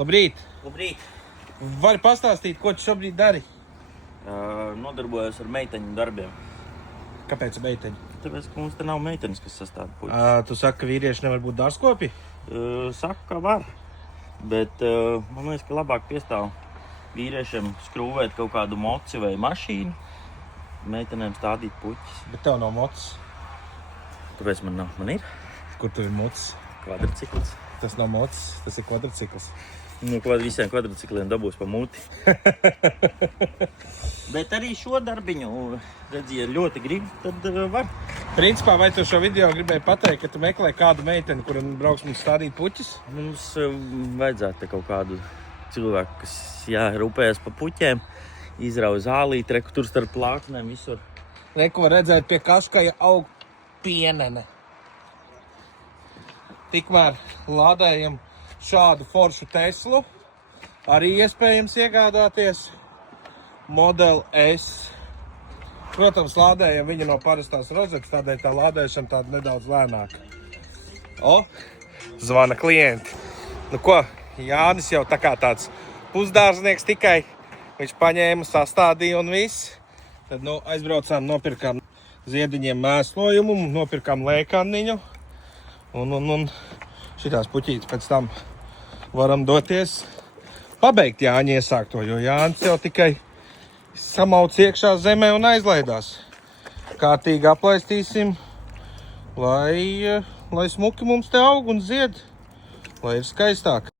Labrīt! Labrīt! Vari pastāstīt, ko tu šobrīd dari? Nodarbojos ar meiteņu darbiem. Kāpēc meiteņi? Tāpēc, ka mums te nav meitenes, kas sastāda puķis. Tu saki, ka vīrieši nevar būt dārzkopi? Saku, ka var. Bet man liekas, ka labāk piestāv vīriešiem skrūvēt kaut kādu moci vai mašīnu, meitenēm stādīt puķis. Bet tev nav mocis. Kāpēc man nav? Man ir Kur tev ir mocis? kvadrcikls. Tas nav mocis, tas ir kvadrcikls. Nu, visiem kvadrcikliem dabūs pa muti. Bet arī šo darbiņu, redzi, ja ļoti grib, tad var. Principā, vai tu šo video gribēji pateikt, ka tu meklē kādu meiteni, kura brauks mums stādīt puķis? Mums vajadzētu te kaut kādu cilvēku, kas rūpējas pa puķiem, izrauj zālīti, reku tur starp plāksnēm visur. Reku var redzēt pie kaskaja aug pienene. Tikmēr lādējam šādu foršu Teslu. Arī iespējams iegādāties Model S. Protams, lādējam viņu no parastās rozetes, tādēļ tā lādēšana tāda nedaudz lēnāka. Zvana klienti. Nu ko, Jānis jau tā kā tāds pusdārznieks tikai. Viņš paņēma, sastādīja un viss. Tad aizbraucām, nopirkām ziediņiem mēslojumu, nopirkām lēkanniņu. Un šitās puķītes pēc tam varam doties pabeigt Jāņa iesākto, jo Jānis jau tikai samauc iekšā zemē un aizlaidās. Kārtīgi aplaistīsim, lai smuki mums te aug un zied, lai ir skaistāk.